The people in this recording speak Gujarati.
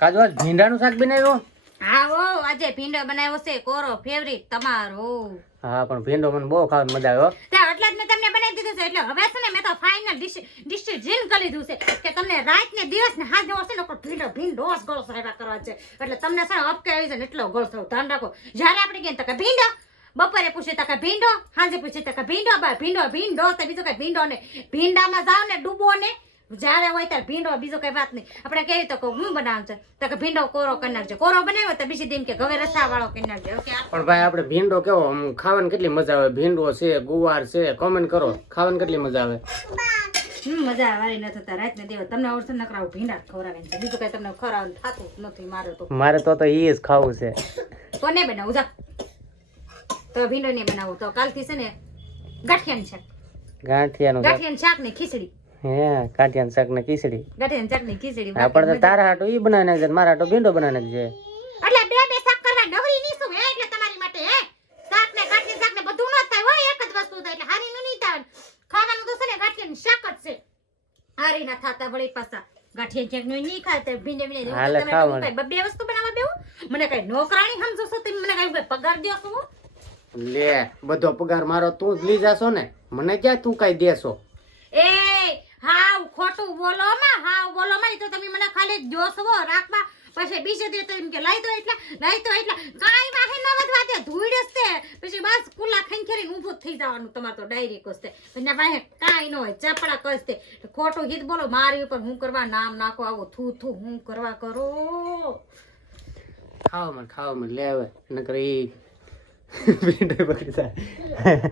કાજુ આજ ભીંડાનું શાક બનાવ્યો? હા હો આજે ભીંડો બનાવ્યો છે કોરો ફેવરિટ તમારો. હા પણ ભીંડો મને બહુ ખાવાની મજા આવ્યો. ત્યાં એટલે જ મેં તમને બનાવી દીધું છે એટલે હવે છે ને મેં તો ફાઇનલ ડિસિઝન કરી લીધું છે કે તમને રાત ને દિવસ ને હાજ છે ને ભીંડો જ ગળસો આવ્યા કરવા છે એટલે તમને છે ને અપકે આવી છે ને એટલો ગળસો ધ્યાન રાખો. જ્યારે આપણે કહીએ તો કે ભીંડો, બપોરે પૂછે તો કે ભીંડો, સાંજે પૂછે તો કે ભીંડો, ભીંડો ભીંડો તો બીજું કઈ ભીંડો ને ભીંડામાં જાવ ને ડૂબો ને જ્યારે હોય ત્યારે ભીંડો, બીજો કઈ વાત નહીં. આપણે કહીએ તો હું બનાવું છે તો કે ભીંડો કોરો કરી નાખજો, કોરો બનાવ્યો તો બીજી દિન કે ઘરે રસા વાળો કરી નાખજો. પણ ભાઈ આપણે ભીંડો કેવો ખાવાની કેટલી મજા આવે? ભીંડો છે, ગુવાર છે, કોમેન્ટ કરો ખાવાની કેટલી મજા આવે? મજા વાળી નથી થતા રાત ને દિવસ તમને ઓરસન નકરાવું ભીંડા ખવડાવે છે, બીજું કઈ તમને ખવડાવવાનું થતું નથી. મારે તો ઈ જ ખાવું છે. તો નહીં બનાવું જા, તો ભીંડો નહીં બનાવું તો કાલથી છે ને ગાંઠિયાનું શાક, ગાંઠિયાનું શાક ને ખીચડી. હે ગાંઠિયાનું શાક ને ખીચડી, ગાંઠિયાનું શાક ને ખીચડી. આપણે તો તારા હાટો ઈ બનાવી નાખજે, મારા હાટો ભીંડો બનાવી નાખજે. એટલે બે શાક કરવા ડગરી નહીં શું હે એટલે તમારી માટે હે શાક ને ગાંઠિયાનું શાક ને બધું ન થાય હોય એક જ વસ્તુ થાય એટલે હારી નહીં થાય. ખાવાનું તો છે ને ગાંઠિયાનું શાક જ છે, હારી ના થાતા વળી પાછા ગાંઠિયા શાક નું નહીં ખાય તો ભીંડે ભીંડે બે વસ્તુ બનાવવા બેવું. મને કઈ નોકરાણી સમજો છો તમે? મને કઈ પગાર દો છો? લે બધો પગાર મારો તું જ લઈ જાશો ને, મને ક્યાં તું કઈ દેશો? એ હાવ ખોટું બોલો માં, હાવ બોલો માં. ઈ તો તમે મને ખાલી જોશવો રાખવા પછી બીજે દે તો એમ કે લઈ તો એટલા કાઈ વાહે ન વધવા દે ધૂળ જ તે પછી બસ કુલા ખંખેરીને ઊભું થઈ જવાનું તમાર તો ડાયરી કોસ્તે પછી વાહે કાઈ ન હોય ચાપડા કસ્તે ખોટું ગીત બોલો મારી ઉપર હું કરવા નામ નાખો આવો થૂ હું કરવા કરો. ખાવા માં લે હવે નકર ઈ ભીંડો બગડી જાય.